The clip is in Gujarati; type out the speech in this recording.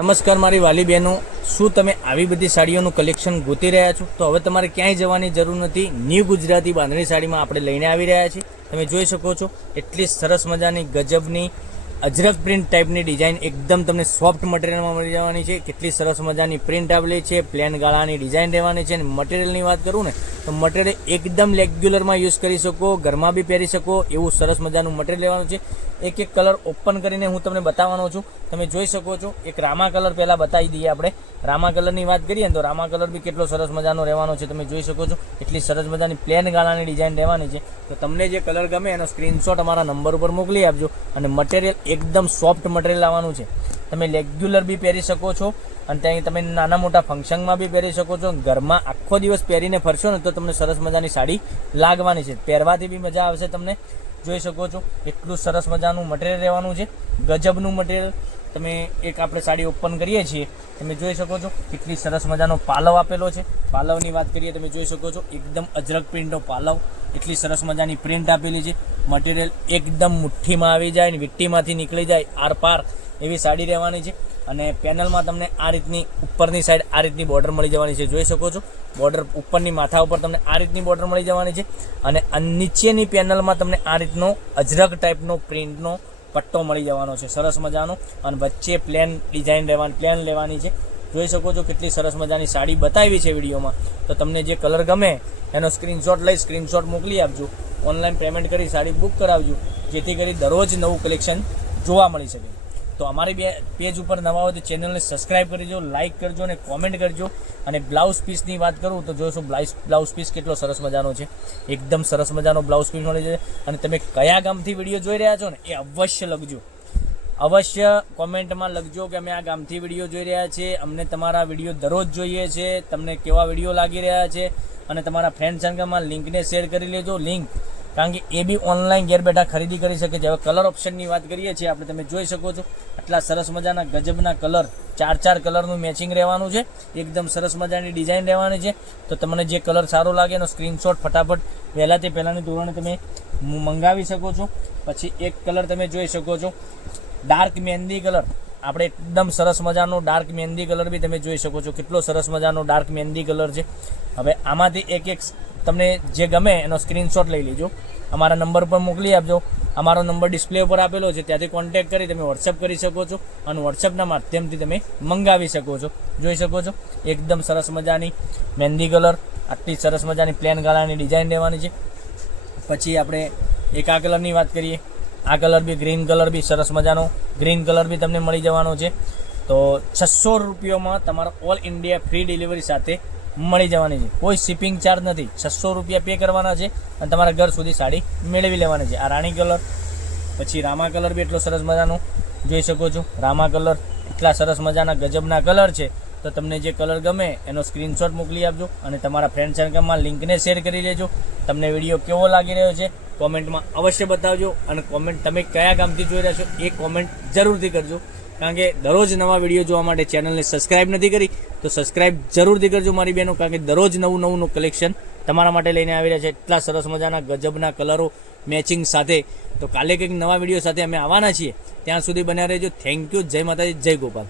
નમસ્કાર મારી વાલી બહેનો, શું તમે આવી બધી સાડીઓનું કલેક્શન ગોતી રહ્યા છો? તો હવે તમારે ક્યાંય જવાની જરૂર નથી. ન્યૂ ગુજરાતી બાંધણી સાડીમાં આપણે લઈને આવી રહ્યા છીએ. તમે જોઈ શકો છો એટલી સરસ મજાની ગજબની અજરક પ્રિન્ટ ટાઈપની ડિઝાઇન એકદમ તમને સોફ્ટ મટીરિયલમાં મળી જવાની છે. કેટલી સરસ મજાની પ્રિન્ટ આવેલી છે, પ્લેન ગાળાની ડિઝાઇન રહેવાની છે. અને મટીરિયલની વાત કરું ને તો મટીરિયલ એકદમ રેગ્યુલરમાં યુઝ કરી શકો, ઘરમાં બી પહેરી શકો એવું સરસ મજાનું મટીરિયલ લેવાનું છે. એક એક કલર ઓપન કરીને હું તમને બતાવવાનો છું. તમે જોઈ શકો છો. એક રામા કલર પહેલાં બતાવી દઈએ આપણે. રામા કલરની વાત કરીએ તો રામા કલર બી કેટલો સરસ મજાનો રહેવાનો છે. તમે જોઈ શકો છો એટલી સરસ મજાની પ્લેન ગાળાની ડિઝાઇન રહેવાની છે. તો તમને જે કલર ગમે એનો સ્ક્રીનશોટ અમારા નંબર ઉપર મોકલી આપજો. અને મટીરિયલ એકદમ સોફ્ટ મટીરિયલ આવવાનું છે. તમે રેગ્યુલર બી પહેરી શકો છો અને ત્યાં તમે નાના મોટા ફંક્શનમાં બી પહેરી શકો છો. ઘરમાં આખો દિવસ પહેરીને ફરશો ને તો તમને સરસ મજાની સાડી લાગવાની છે. પહેરવાથી બી મજા આવશે. તમને જોઈ શકો છો એટલું સરસ મજાનું મટીરિયલ રહેવાનું છે, ગજબનું મટીરિયલ. તમે એક આપણે સાડી ઓપન કરીએ છીએ, તમે જોઈ શકો છો કેટલી સરસ મજાનો પાલવ આપેલો છે. પાલવની વાત કરીએ તમે જોઈ શકો છો એકદમ અજરક પ્રિન્ટનો પાલવ, એટલી સરસ મજાની પ્રિન્ટ આપેલી છે. મટીરિયલ એકદમ મુઠ્ઠીમાં આવી જાય ને વિટ્ટીમાંથી નીકળી જાય આર પાર એવી સાડી રહેવાની છે. અને પેનલમાં તમને આ રીતની ઉપરની સાઈડ આ રીતની બોર્ડર મળી જવાની છે. જોઈ શકો છો બોર્ડર ઉપરની માથા ઉપર તમને આ રીતની બોર્ડર મળી જવાની છે. અને નીચેની પેનલમાં તમને આ રીતનો અજરક ટાઈપનો પ્રિન્ટનો પટ્ટો મળી જવાનો છે સરસ મજાનો. અને વચ્ચે પ્લેન ડિઝાઇન પ્લેન લેવાની છે. જોઈ શકો છો કેટલી સરસ મજાની સાડી બતાવી છે વિડીયોમાં. તો તમને જે કલર ગમે એનો સ્ક્રીનશોટ લઈ સ્ક્રીનશોટ મોકલી આપજો. ઓનલાઈન પેમેન્ટ કરી સાડી બુક કરાવજો, જેથી કરી દરરોજ નવું કલેક્શન જોવા મળી શકે. તો અમારી પેજ ઉપર નવા હોય તો ચેનલને સબસ્ક્રાઈબ કરજો, લાઇક કરજો અને કોમેન્ટ કરજો. અને બ્લાઉઝ પીસની વાત કરું તો જોશો બ્લાઉઝ પીસ કેટલો સરસ મજાનો છે. એકદમ સરસ મજાનો બ્લાઉઝ પીસ મળી જાય. અને તમે કયા ગામથી વિડીયો જોઈ રહ્યા છો ને એ અવશ્ય લખજો, અવશ્ય કોમેન્ટમાં લખજો કે અમે આ ગામથી વિડીયો જોઈ રહ્યા છીએ, અમને તમારા વિડીયો દરરોજ જોઈએ છે, તમને કેવા વિડીયો લાગી રહ્યા છે. અને તમારા ફ્રેન્ડ સર્કલમાં લિંકને શેર કરી લેજો. લિંક કારણ કે એ બી ઓનલાઈન ઘેર બેઠા ખરીદી કરી શકે છે. હવે કલર ઓપ્શનની વાત કરીએ છીએ આપણે, તમે જોઈ શકો છો આટલા સરસ મજાના ગજબના કલર, ચાર કલરનું મેચિંગ રહેવાનું છે. એકદમ સરસ મજાની ડિઝાઇન રહેવાની છે. તો તમને જે કલર સારો લાગે એનો સ્ક્રીનશોટ ફટાફટ પહેલાંની ધોરણે તમે મંગાવી શકો છો. પછી એક કલર તમે જોઈ શકો છો ડાર્ક મહેંદી કલર, આપણે એકદમ સરસ મજાનો ડાર્ક મહેંદી કલર બી તમે જોઈ શકો છો. કેટલો સરસ મજાનો ડાર્ક મહેંદી કલર છે. હવે આમાંથી એક તમને જે ગમે એનો સ્ક્રીનશોટ લઈ લેજો, અમારા નંબર પર મોકલી આપજો. અમારો નંબર ડિસ્પ્લે ઉપર આપેલો છે, ત્યાંથી કોન્ટેક્ટ કરી તમે વોટ્સઅપ કરી શકો છો. અને વોટ્સઅપના માધ્યમથી તમે મંગાવી શકો છો. જોઈ શકો છો એકદમ સરસ મજાની મહેંદી કલર, આટલી સરસ મજાની પ્લેન ગાળાની ડિઝાઇન રહેવાની છે. પછી આપણે એક આ કલરની વાત કરીએ. આ કલર બી ગ્રીન કલર બી સરસ મજાનો ગ્રીન કલર બી તમને મળી જવાનો છે. તો 600 રૂપિયામાં તમારો ઓલ ઇન્ડિયા ફ્રી ડિલિવરી સાથે મળી જવાની છે. કોઈ શિપિંગ ચાર્જ નથી. 600 રૂપિયા પે કરવાના છે અને તમારા ઘર સુધી સાડી મેળવી લેવાની છે. આ રાણી કલર, પછી રામા કલર બી એટલો સરસ મજાનો જોઈ શકો છો. રામા કલર એટલા સરસ મજાના ગજબના કલર છે. તો તમને જે કલર ગમે એનો સ્ક્રીનશોટ મોકલી આપજો અને તમારા ફ્રેન્ડ સર્કલમાં લિંકને શેર કરી લેજો. તમને વિડીયો કેવો લાગી રહ્યો છે કોમેન્ટમાં અવશ્ય બતાવજો. અને કોમેન્ટ તમે કયા ગામથી જોઈ રહ્યા છો એ કોમેન્ટ જરૂરથી કરજો. કારણ કે દરરોજ નવા વિડીયો જોવા માટે ચેનલને સબસ્ક્રાઈબ નથી કરી તો સબસ્ક્રાઈબ જરૂરથી કરજો મારી બહેનો. કારણ કે દરરોજ નવું કલેક્શન તમારા માટે લઈને આવી રહ્યા છે. એટલા સરસ મજાના ગજબના કલરો મેચિંગ સાથે. તો કાલે કંઈક નવા વિડીયો સાથે અમે આવવાના છીએ. ત્યાં સુધી બન્યા રહેજો. Thank you. જય માતાજી, જય ગોપાલ.